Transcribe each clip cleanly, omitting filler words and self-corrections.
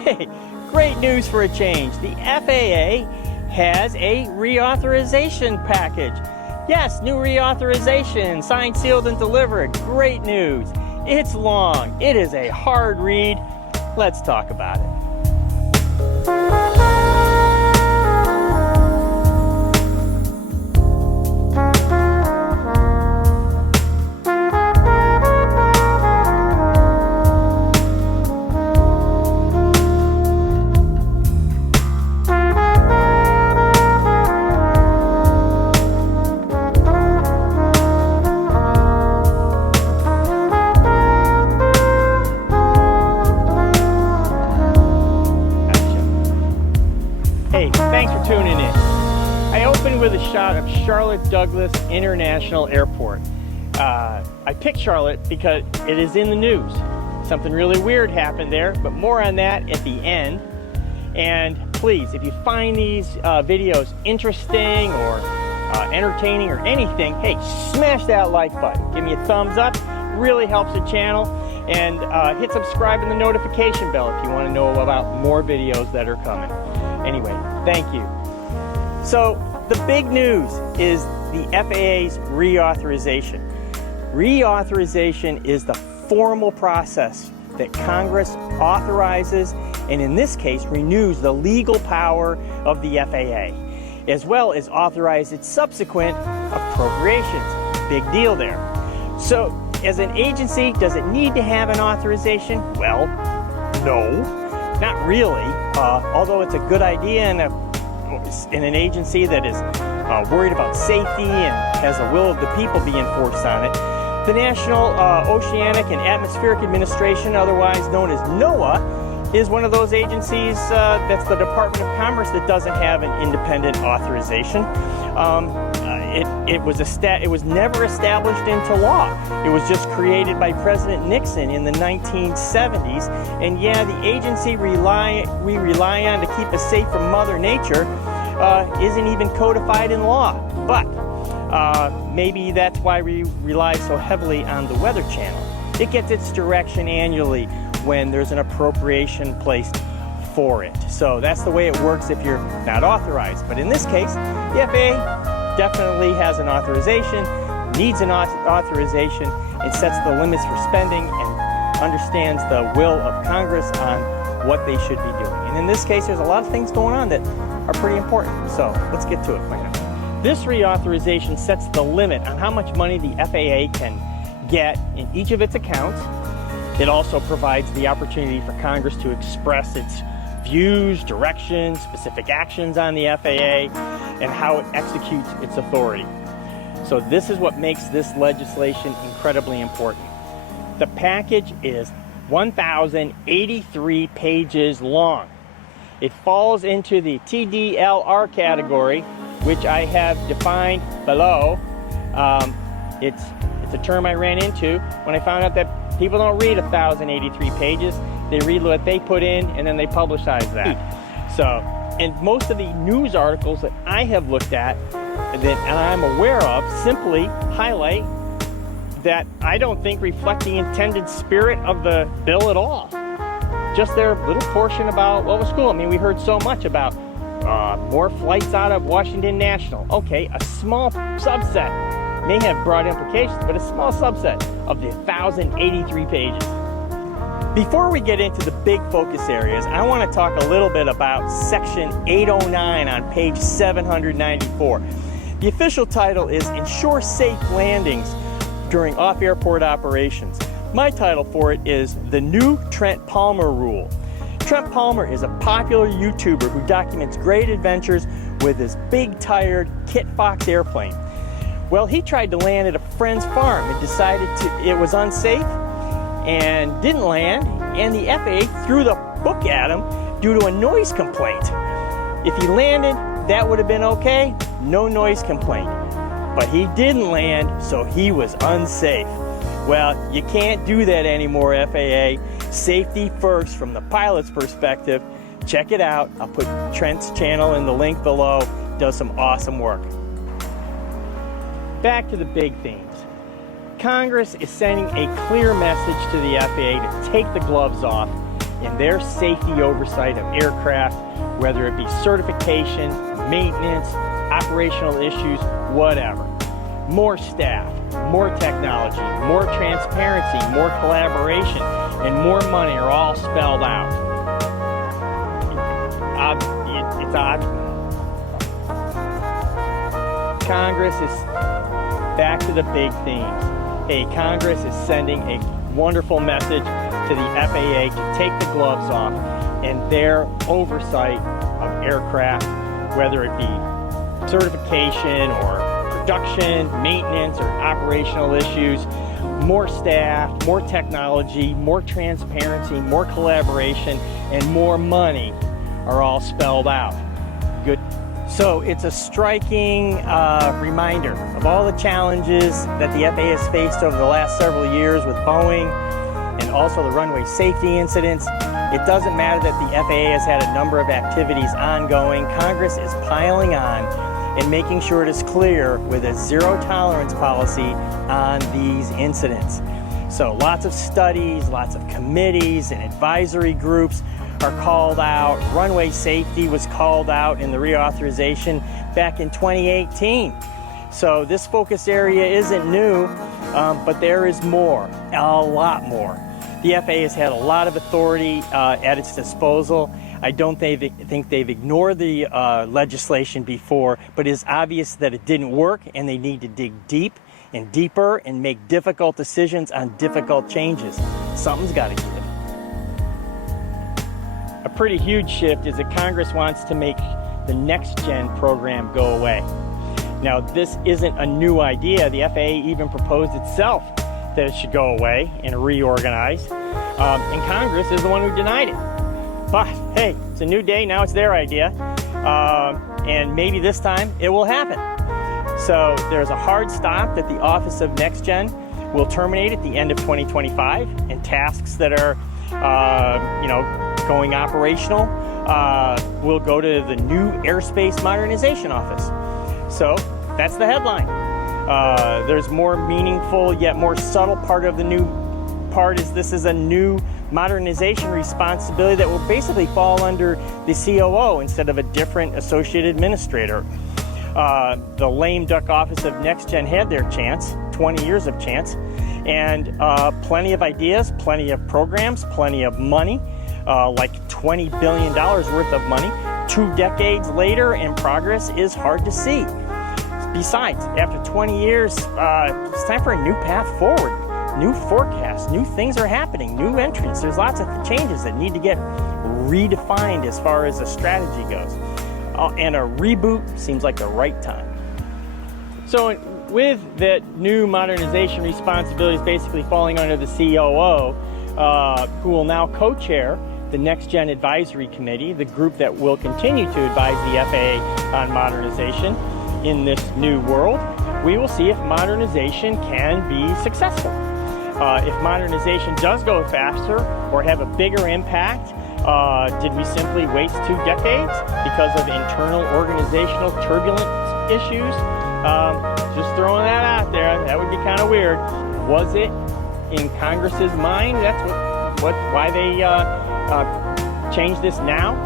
Hey, great news for a change. The FAA has a reauthorization package. Yes, new reauthorization, signed, sealed, and delivered. Great news. It's long. It is a hard read. Let's talk about it. Hey, thanks for tuning in. I opened with a shot of Charlotte Douglas International Airport. I picked Charlotte because it is in the news. Something really weird happened there, but more on that at the end. And please, if you find these videos interesting or entertaining or anything, hey, smash that like button. Give me a thumbs up. It really helps the channel. And hit subscribe and the notification bell if you want to know about more videos that are coming. Anyway, thank you. So the big news is the FAA's reauthorization. Reauthorization is the formal process that Congress authorizes and in this case renews the legal power of the FAA, as well as authorize its subsequent appropriations. Big deal there. So as an agency, does it need to have an authorization? Well, no, not really. Although it's a good idea in an agency that is worried about safety and has the will of the people be enforced on it. The National Oceanic and Atmospheric Administration, otherwise known as NOAA, is one of those agencies that's the Department of Commerce that doesn't have an independent authorization. It was never established into law. It was just created by President Nixon in the 1970s. And yeah, the agency we rely on to keep us safe from Mother Nature isn't even codified in law. But maybe that's why we rely so heavily on the Weather Channel. It gets its direction annually when there's an appropriation placed for it. So that's the way it works if you're not authorized. But in this case, the FAA definitely has an authorization, needs an authorization, and sets the limits for spending and understands the will of Congress on what they should be doing. And in this case, there's a lot of things going on that are pretty important. So let's get to it, my friend. This reauthorization sets the limit on how much money the FAA can get in each of its accounts. It also provides the opportunity for Congress to express its views, directions, specific actions on the FAA, and how it executes its authority. So this is what makes this legislation incredibly important. The package is 1,083 pages long. It falls into the TDLR category, which I have defined below. It's a term I ran into when I found out that people don't read 1,083 pages. They read what they put in and then they publicize that. So, and most of the news articles that I have looked at and I'm aware of simply highlight that I don't think reflect the intended spirit of the bill at all. Just their little portion about what was cool. I mean, we heard so much about more flights out of Washington National. Okay, a small subset may have broad implications, but a small subset of the 1,083 pages. Before we get into the big focus areas, I want to talk a little bit about Section 809 on page 794. The official title is Ensure Safe Landings During Off-Airport Operations. My title for it is The New Trent Palmer Rule. Trent Palmer is a popular YouTuber who documents great adventures with his big tired Kit Fox airplane. Well, he tried to land at a friend's farm and decided it was unsafe and didn't land, and the FAA threw the book at him due to a noise complaint. If he landed, that would have been okay, no noise complaint. But he didn't land, so he was unsafe. Well, you can't do that anymore, FAA. Safety first from the pilot's perspective. Check it out. I'll put Trent's channel in the link below. Does some awesome work. Back to the big themes. Congress is sending a clear message to the FAA to take the gloves off in their safety oversight of aircraft, whether it be certification, maintenance, operational issues, whatever. More staff, more technology, more transparency, more collaboration, and more money are all spelled out. It's odd. Congress is back to the big themes. Hey, Congress is sending a wonderful message to the FAA to take the gloves off in their oversight of aircraft, whether it be certification or production, maintenance, or operational issues. More staff, more technology, more transparency, more collaboration, and more money are all spelled out. Good. So it's a striking reminder of all the challenges that the FAA has faced over the last several years with Boeing and also the runway safety incidents. It doesn't matter that the FAA has had a number of activities ongoing. Congress is piling on and making sure it is clear with a zero tolerance policy on these incidents. So lots of studies, lots of committees and advisory groups are called out. Runway safety was called out in the reauthorization back in 2018. So this focus area isn't new, but there is more, a lot more. The FAA has had a lot of authority at its disposal. I don't think they've ignored the legislation before, but it is obvious that it didn't work and they need to dig deep and deeper and make difficult decisions on difficult changes. Something's got to give. A pretty huge shift is that Congress wants to make the NextGen program go away. Now, this isn't a new idea. The FAA even proposed itself that it should go away and reorganize, and Congress is the one who denied it. But hey, it's a new day, now it's their idea, and maybe this time it will happen. So there's a hard stop that the Office of NextGen will terminate at the end of 2025, and tasks that are going operational will go to the new Airspace Modernization Office. So that's the headline. There's more meaningful yet more subtle part of the new part is this is a new modernization responsibility that will basically fall under the COO instead of a different associate administrator. The lame duck Office of NextGen had their chance, 20 years of chance, and plenty of ideas, plenty of programs, plenty of money, like $20 billion worth of money. 2 decades later, and progress is hard to see. Besides, after 20 years, it's time for a new path forward, new forecasts, new things are happening, new entrants. There's lots of changes that need to get redefined as far as the strategy goes. And a reboot seems like the right time. So with that new modernization responsibilities basically falling under the COO, who will now co-chair the NextGen Advisory Committee, the group that will continue to advise the FAA on modernization in this new world, we will see if modernization can be successful. If modernization does go faster or have a bigger impact, did we simply waste 2 decades because of internal organizational turbulence issues? Just throwing that out there, that would be kind of weird. Was it in Congress's mind? That's why they changed this now?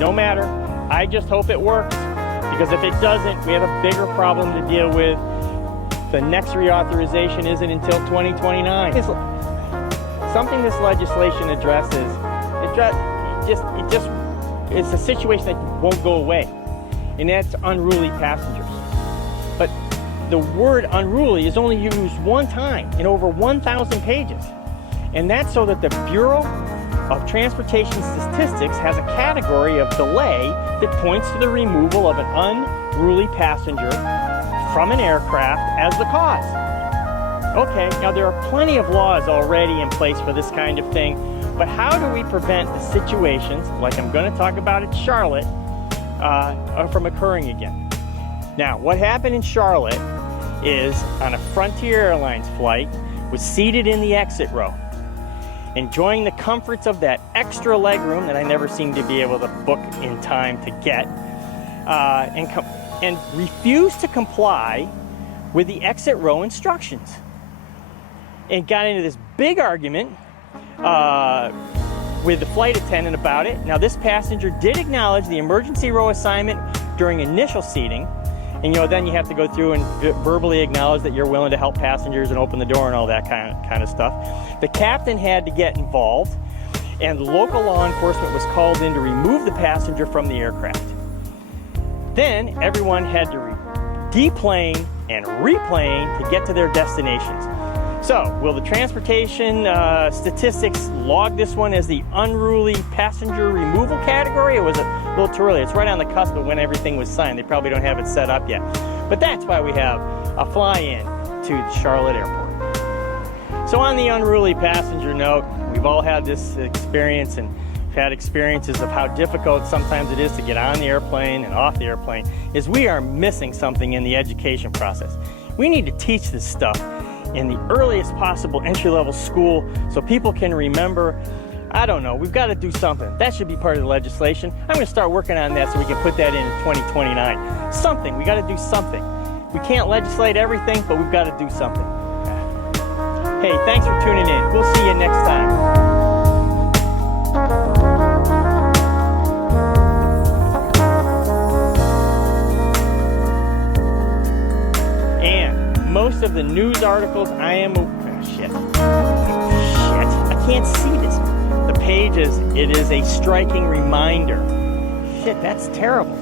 No matter. I just hope it works, because if it doesn't, we have a bigger problem to deal with. The next reauthorization isn't until 2029. Something this legislation addresses, it's a situation that won't go away, and that's unruly passengers. But the word unruly is only used one time in over 1,000 pages, and that's so that the Bureau of Transportation Statistics has a category of delay that points to the removal of an unruly passenger from an aircraft as the cause. Okay, now there are plenty of laws already in place for this kind of thing, but how do we prevent the situations, like I'm going to talk about at Charlotte, from occurring again? Now, what happened in Charlotte is, on a Frontier Airlines flight, was seated in the exit row, enjoying the comforts of that extra leg room that I never seem to be able to book in time to get, and refused to comply with the exit row instructions, and got into this big argument with the flight attendant about it. Now, this passenger did acknowledge the emergency row assignment during initial seating, and then you have to go through and verbally acknowledge that you're willing to help passengers and open the door and all that kind of stuff. The captain had to get involved, and local law enforcement was called in to remove the passenger from the aircraft. Then everyone had to deplane and replane to get to their destinations. So, will the transportation statistics log this one as the unruly passenger removal category? It was a little too early. It's right on the cusp of when everything was signed. They probably don't have it set up yet. But that's why we have a fly-in to Charlotte Airport. So on the unruly passenger note, we've all had this experience, and we've had experiences of how difficult sometimes it is to get on the airplane and off the airplane, is we are missing something in the education process. We need to teach this stuff in the earliest possible entry-level school so people can remember. I don't know, we've got to do something. That should be part of the legislation. I'm going to start working on that so we can put that in 2029. Something, we got to do something. We can't legislate everything, but we've got to do something. Hey, thanks for tuning in. We'll see you next time. Most of the news articles I can't see this. The pages, it is a striking reminder. Shit, that's terrible.